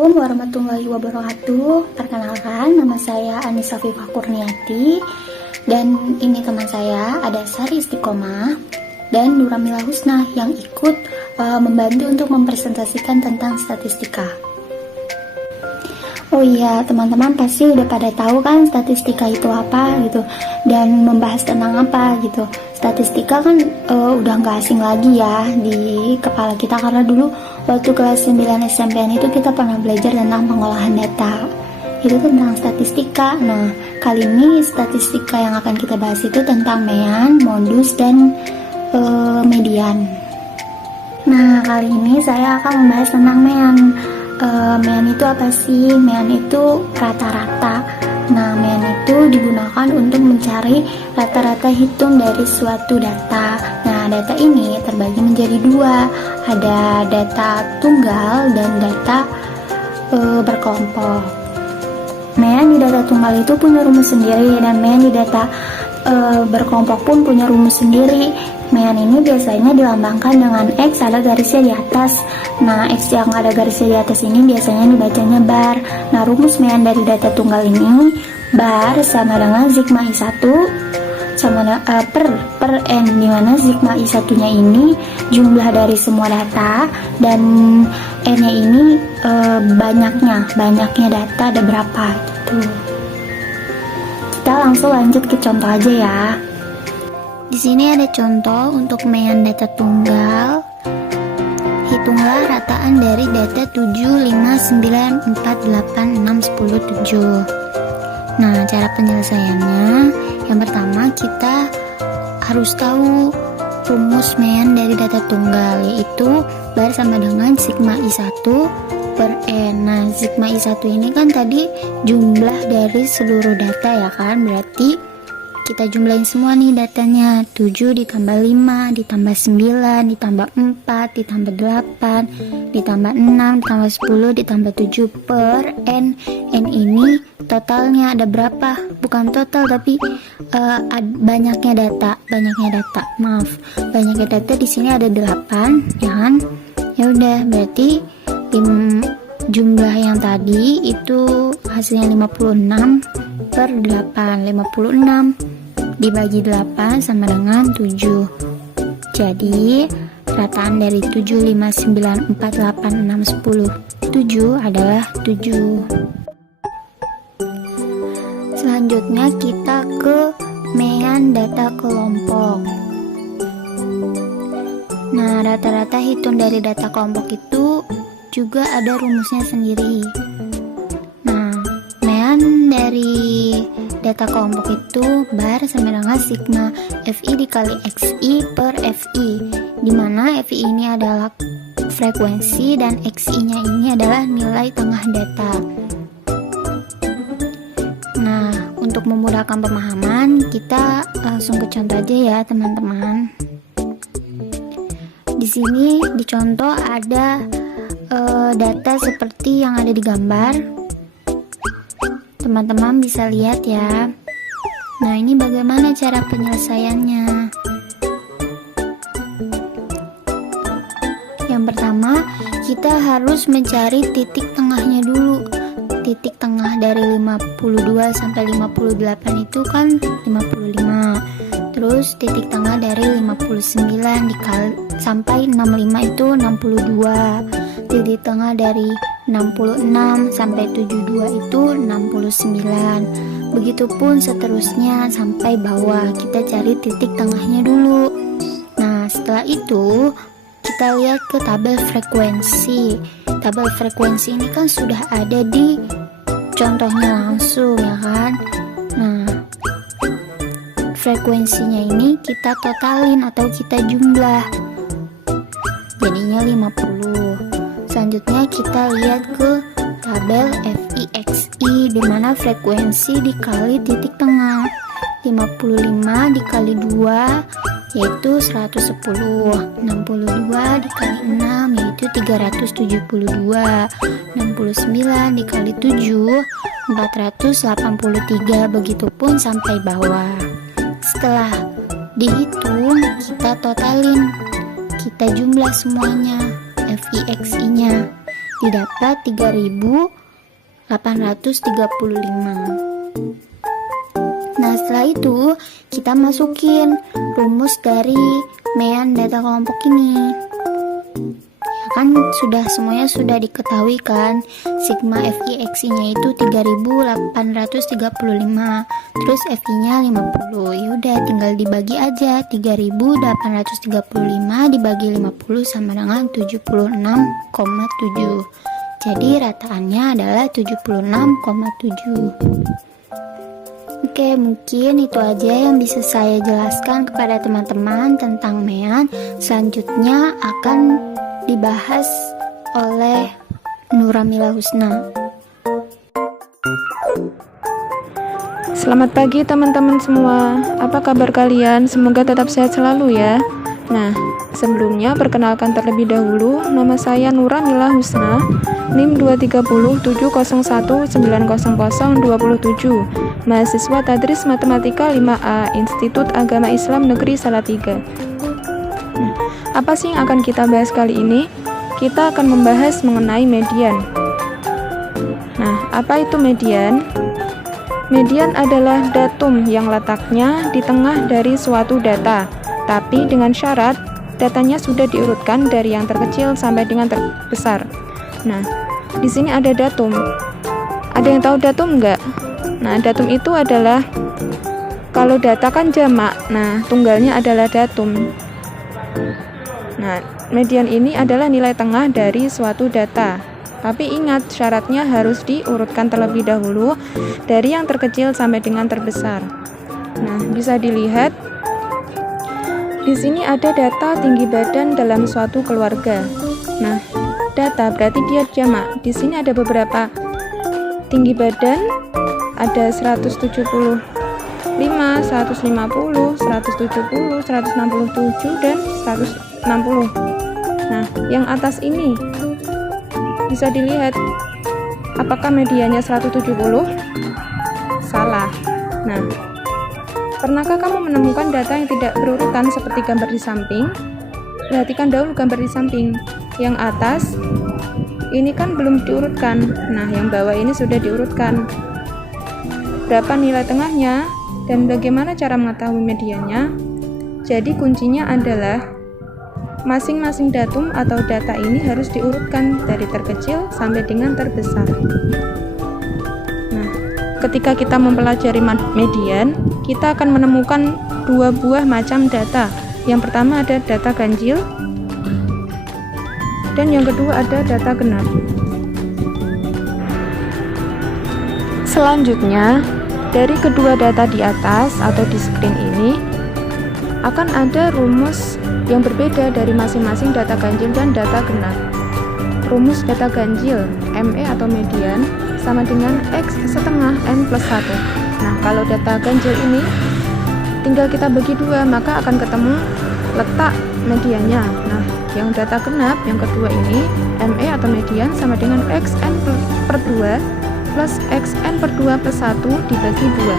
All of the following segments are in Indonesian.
Assalamualaikum warahmatullahi wabarakatuh. Perkenalkan, nama saya Anissa Fifah Kurniati. Dan ini teman saya, ada Sari Istiqomah dan Nuramila Husna yang ikut membantu untuk mempresentasikan tentang statistika. Oh iya, teman-teman pasti udah pada tahu kan statistika itu apa gitu, dan membahas tentang apa gitu. Statistika kan udah nggak asing lagi ya di kepala kita, karena dulu waktu kelas 9 SMPN itu kita pernah belajar tentang pengolahan data. Itu tentang statistika. Nah, kali ini statistika yang akan kita bahas itu tentang mean, modus, dan median. Nah, kali ini saya akan membahas tentang mean. Mean itu apa sih? Mean itu rata-rata. Nah, mean itu digunakan untuk mencari rata-rata hitung dari suatu data. Nah, data ini terbagi menjadi dua. Ada data tunggal dan data berkelompok. Mean di data tunggal itu punya rumus sendiri, dan mean di data berkelompok pun punya rumus sendiri. Mean ini biasanya dilambangkan dengan X, ada garisnya di atas. Nah, X yang ada garisnya di atas ini biasanya dibacanya bar. Nah, rumus mean dari data tunggal ini, bar sama dengan sigma I1 sama per N, dimana sigma I1 nya ini jumlah dari semua data, dan N nya ini banyaknya data ada berapa gitu. Kita langsung lanjut ke contoh aja ya. Di sini ada contoh untuk mean data tunggal. Hitunglah rataan dari data 7, 5, 9, 4, 8, 6, 10, 7. Nah, cara penyelesaiannya, yang pertama kita harus tahu rumus mean dari data tunggal, yaitu bar sama dengan sigma I1 per N. Nah, sigma I1 ini kan tadi jumlah dari seluruh data ya kan, berarti kita jumlahin semua nih datanya. 7 ditambah 5 ditambah 9 ditambah 4 ditambah 8 ditambah 6 ditambah 10 ditambah 7 per N. N ini totalnya ada berapa? Bukan total tapi banyaknya data. Banyaknya data di sini ada 8 ya kan? Ya udah, berarti jumlah yang tadi itu hasilnya 56 per 8. 56 dibagi 8 sama dengan 7. Jadi rataan dari 7, 5, 9, 4, 8, 6, 10, 7 adalah 7. Selanjutnya kita ke mean data kelompok. Nah, rata-rata hitung dari data kelompok itu juga ada rumusnya sendiri. Nah, mean dari data kelompok itu bar sama dengan sigma FI dikali XI per FI, dimana FI ini adalah frekuensi dan XI nya ini adalah nilai tengah data. Nah, untuk memudahkan pemahaman, kita langsung ke contoh aja ya teman-teman. Di sini di contoh ada data seperti yang ada di gambar. Teman-teman bisa lihat ya. Nah, ini bagaimana cara penyelesaiannya. Yang pertama, kita harus mencari titik tengahnya dulu. Titik tengah dari 52 sampai 58 itu kan 55. Terus titik tengah dari 59 dikali sampai 65 itu 62. Titik tengah dari 66 sampai 72 itu 69. Begitupun seterusnya sampai bawah. Kita cari titik tengahnya dulu. Nah, setelah itu kita lihat ke tabel frekuensi. Tabel frekuensi ini kan sudah ada di contohnya langsung ya kan. Nah, frekuensinya ini kita totalin atau kita jumlah, jadinya 50. Selanjutnya kita lihat ke tabel FIXI, dimana frekuensi dikali titik tengah. 55 dikali 2 yaitu 110. 62 dikali 6 yaitu 372. 69 dikali 7 483. Begitupun sampai bawah. Setelah dihitung, kita totalin, kita jumlah semuanya FIXI nya. didapat 3.835. Nah, setelah itu kita masukin rumus dari mean data kelompok ini. Ya kan semuanya sudah diketahui kan, sigma FI/XI-nya itu 3.835, terus FI-nya 50. Ya udah tinggal dibagi aja, 3.835 dibagi 50 sama dengan 76,7. Jadi rataannya adalah 76,7. Oke, mungkin itu aja yang bisa saya jelaskan kepada teman-teman tentang mean. Selanjutnya akan dibahas oleh Nuramila Husna. Selamat pagi teman-teman semua. Apa kabar kalian? Semoga tetap sehat selalu ya. Nah, sebelumnya perkenalkan terlebih dahulu, nama saya Nuramila Husna, NIM 23070190027, mahasiswa Tadris Matematika 5A, Institut Agama Islam Negeri Salatiga. Nah, apa sih yang akan kita bahas kali ini? Kita akan membahas mengenai median. Nah, apa itu median? Median adalah datum yang letaknya di tengah dari suatu data, tapi dengan syarat datanya sudah diurutkan dari yang terkecil sampai dengan terbesar. Nah, di sini ada datum. Ada yang tahu datum enggak? Nah, datum itu adalah, kalau data kan jamak, nah tunggalnya adalah datum. Nah, median ini adalah nilai tengah dari suatu data. Tapi ingat, syaratnya harus diurutkan terlebih dahulu dari yang terkecil sampai dengan terbesar. Nah, bisa dilihat di sini ada data tinggi badan dalam suatu keluarga. Nah, data berarti dia jamak. Di sini ada beberapa tinggi badan, ada 175, 150, 170, 167, dan 160. Nah, yang atas ini bisa dilihat, apakah mediannya 170? Salah. Nah, pernahkah kamu menemukan data yang tidak berurutan seperti gambar di samping? Perhatikan dahulu gambar di samping. Yang atas ini kan belum diurutkan. Nah, yang bawah ini sudah diurutkan. Berapa nilai tengahnya dan bagaimana cara mengetahui mediannya? Jadi kuncinya adalah masing-masing datum atau data ini harus diurutkan dari terkecil sampai dengan terbesar. Nah, ketika kita mempelajari median, kita akan menemukan dua buah macam data. Yang pertama ada data ganjil, dan yang kedua ada data genap. Selanjutnya, dari kedua data di atas atau di screen ini akan ada rumus yang berbeda dari masing-masing data ganjil dan data genap. Rumus data ganjil, ME atau median, sama dengan X setengah N plus 1. Nah, kalau data ganjil ini tinggal kita bagi dua, maka akan ketemu letak mediannya. Nah, yang data genap, yang kedua ini, ME atau median sama dengan XN per 2 plus XN per 2 plus 1 dibagi 2.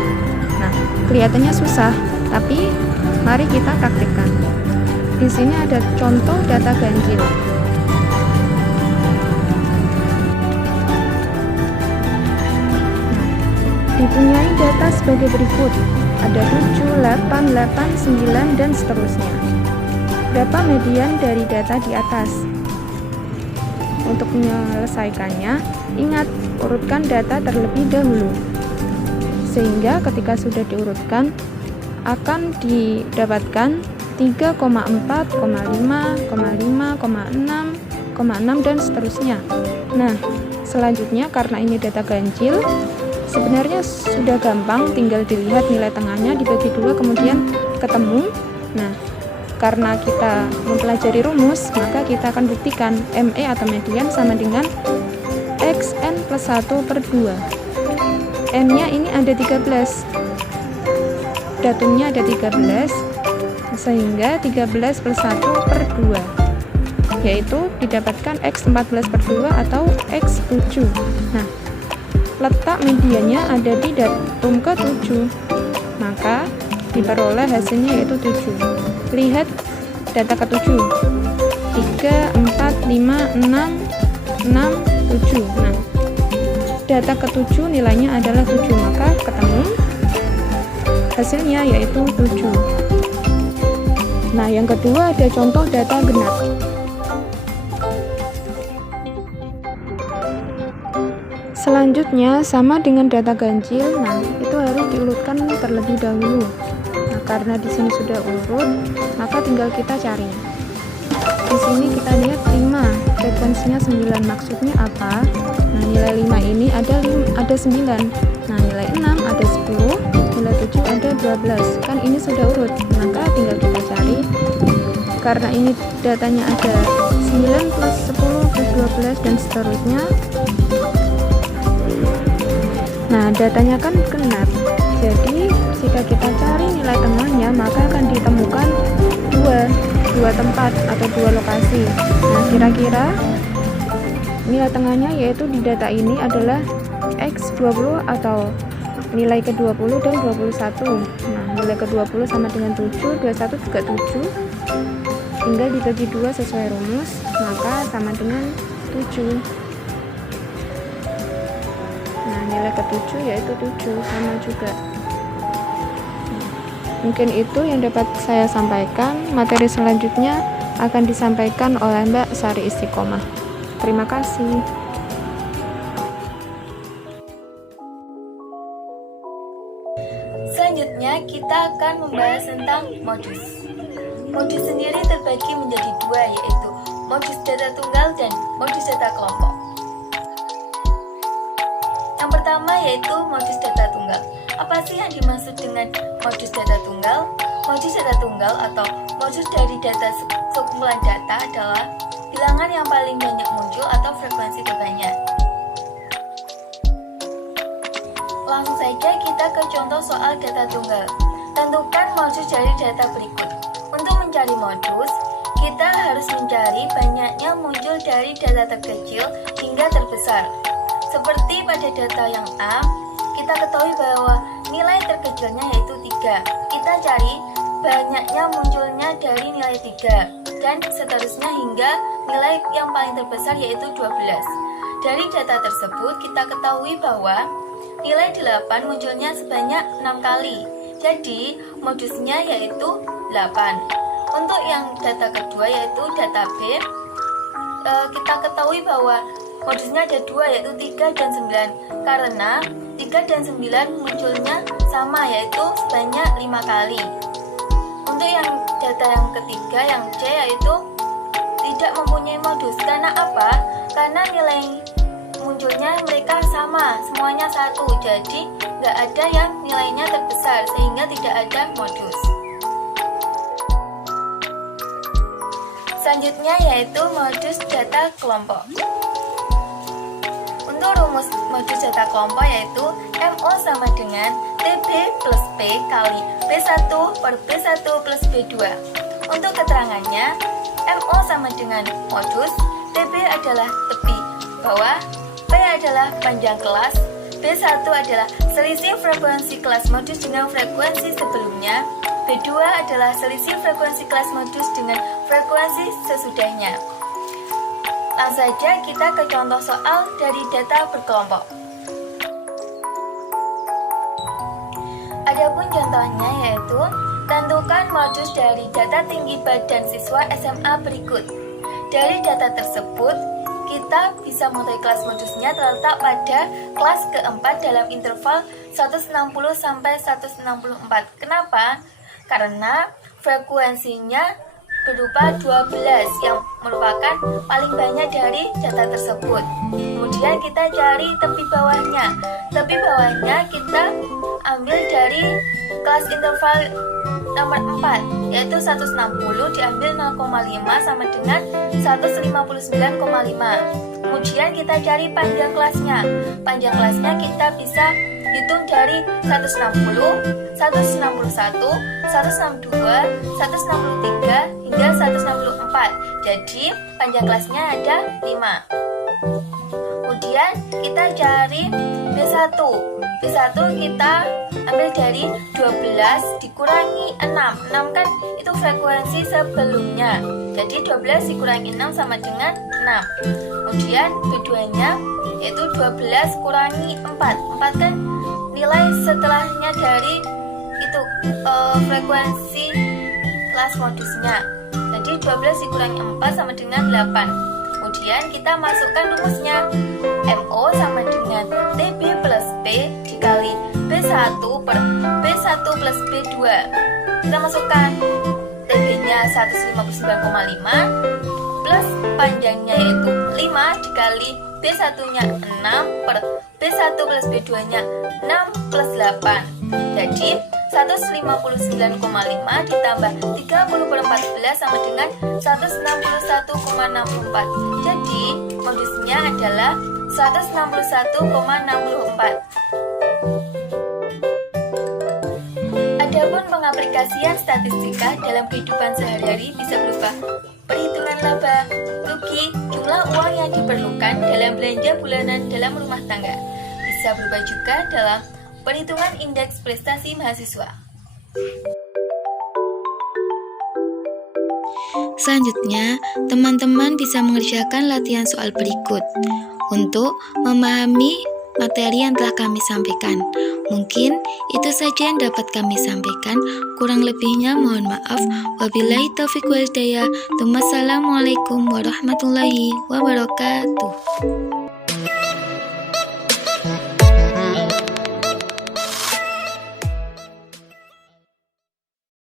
Nah, kelihatannya susah, tapi mari kita praktikkan. Di sini ada contoh data ganjil. Dipunyai data sebagai berikut. Ada 7, 8, 9, dan seterusnya. Berapa median dari data di atas? Untuk menyelesaikannya, ingat, urutkan data terlebih dahulu. Sehingga ketika sudah diurutkan, akan didapatkan 3,4, 5, 6, dan seterusnya. Nah, selanjutnya karena ini data ganjil, sebenarnya sudah gampang, tinggal dilihat nilai tengahnya dibagi 2 kemudian ketemu. Nah, karena kita mempelajari rumus, maka kita akan buktikan ME atau median sama dengan XN plus 1 per 2. N-nya ini ada 13, datumnya ada 13, sehingga 13 plus 1 per 2, yaitu didapatkan X14 per 2 atau X7. Nah, letak mediannya ada di datum ke-7, maka diperoleh hasilnya yaitu 7. Lihat data ke-7, 3, 4, 5, 6, 6, 7. Nah, data ke-7 nilainya adalah 7, maka ketemu hasilnya yaitu 7. Nah, yang kedua ada contoh data genap. Selanjutnya sama dengan data ganjil. Nah, itu harus diurutkan terlebih dahulu. Nah, karena di sini sudah urut, maka tinggal kita cari. Di sini kita lihat 5, frekuensinya 9. Maksudnya apa? Nah, nilai 5 ini ada 9. Nah, nilai 6 ada 10, nilai 7 ada 12. Kan ini sudah urut, maka tinggal kita cari. Karena ini datanya ada 9 plus 10 plus 12 dan seterusnya. Nah, datanya kan genap. Jadi, jika kita cari nilai tengahnya, maka akan ditemukan dua tempat atau dua lokasi. Nah, kira-kira nilai tengahnya yaitu di data ini adalah X20 atau nilai ke-20 dan 21. Nah, nilai ke-20 sama dengan 7, 21 juga 7. Tinggal dibagi 2 sesuai rumus, maka sama dengan 7. Nah, nilai ke-7 yaitu 7, sama juga. Mungkin itu yang dapat saya sampaikan. Materi selanjutnya akan disampaikan oleh Mbak Sari Istiqomah. Terima kasih. Selanjutnya kita akan membahas tentang modus. Modus sendiri terbagi menjadi dua, yaitu modus data tunggal dan modus data kelompok. Yang pertama yaitu modus data tunggal. Apa sih yang dimaksud dengan modus data tunggal? Modus data tunggal atau modus dari data sekumpulan data adalah bilangan yang paling banyak muncul atau frekuensi terbanyak. Langsung saja kita ke contoh soal data tunggal. Tentukan modus dari data berikut. Untuk mencari modus, kita harus mencari banyaknya muncul dari data terkecil hingga terbesar. Seperti pada data yang A, kita ketahui bahwa nilai terkecilnya yaitu 3. Kita cari banyaknya munculnya dari nilai 3 dan seterusnya hingga nilai yang paling terbesar yaitu 12. Dari data tersebut kita ketahui bahwa nilai 8 munculnya sebanyak 6 kali. Jadi modusnya yaitu 8. Untuk yang data kedua yaitu data B, kita ketahui bahwa modusnya ada 2 yaitu 3 dan 9. Karena 3 dan 9 munculnya sama yaitu sebanyak 5 kali. Untuk yang data yang ketiga yang C yaitu tidak mempunyai modus. Karena apa? Karena nilai munculnya mereka sama, semuanya 1. Jadi nggak ada yang nilainya terbesar sehingga tidak ada modus. Selanjutnya yaitu modus data kelompok. Untuk rumus modus data kelompok yaitu MO sama dengan TB plus P kali B1 per B1 plus B2. Untuk keterangannya, MO sama dengan modus, TB adalah tepi bawah, P adalah panjang kelas, B1 adalah selisih frekuensi kelas modus dengan frekuensi sebelumnya, B2 adalah selisih frekuensi kelas modus dengan frekuensi sesudahnya. Langsung saja kita ke contoh soal dari data berkelompok. Adapun contohnya yaitu tentukan modus dari data tinggi badan siswa SMA berikut. Dari data tersebut, kita bisa mengetahui kelas modusnya terletak pada kelas keempat dalam interval 160 sampai 164. Kenapa? Karena frekuensinya berupa 12 yang merupakan paling banyak dari data tersebut. Kemudian kita cari tepi bawahnya. Tepi bawahnya kita ambil dari kelas interval nomor 4 yaitu 160 diambil 0,5 sama dengan 159,5. Kemudian kita cari panjang kelasnya. Panjang kelasnya kita bisa hitung dari 160, 161, 162, 163 hingga 164. Jadi panjang kelasnya ada 5. Kemudian kita cari B1. B1 kita ambil dari 12 dikurangi 6. 6 kan itu frekuensi sebelumnya. Jadi 12 dikurangi 6 sama dengan Kemudian B2-nya yaitu 12 kurangi 4. 4 kan nilai setelahnya dari itu frekuensi kelas modusnya. Jadi 12 dikurangi 4 sama dengan 8. Kemudian kita masukkan rumusnya. MO sama dengan TB plus P dikali B1 per B1 plus B2. Kita masukkan TB-nya 159,5 plus panjangnya yaitu 5 dikali B1-nya 6 per B1 plus B2-nya 6 plus 8. Jadi 159,5 ditambah 30 per 14 sama dengan 161,64. Jadi modusnya adalah 161,64. Adapun pengaplikasian statistika dalam kehidupan sehari-hari bisa berupa perhitungan laba, rugi, jumlah uang yang diperlukan dalam belanja bulanan dalam rumah tangga. Bisa berupa juga dalam perhitungan indeks prestasi mahasiswa. Selanjutnya, teman-teman bisa mengerjakan latihan soal berikut untuk memahami materi yang telah kami sampaikan. Mungkin itu saja yang dapat kami sampaikan. Kurang lebihnya mohon maaf. Wabillahi taufiq wal hidayah. Wassalamualaikum warahmatullahi wabarakatuh.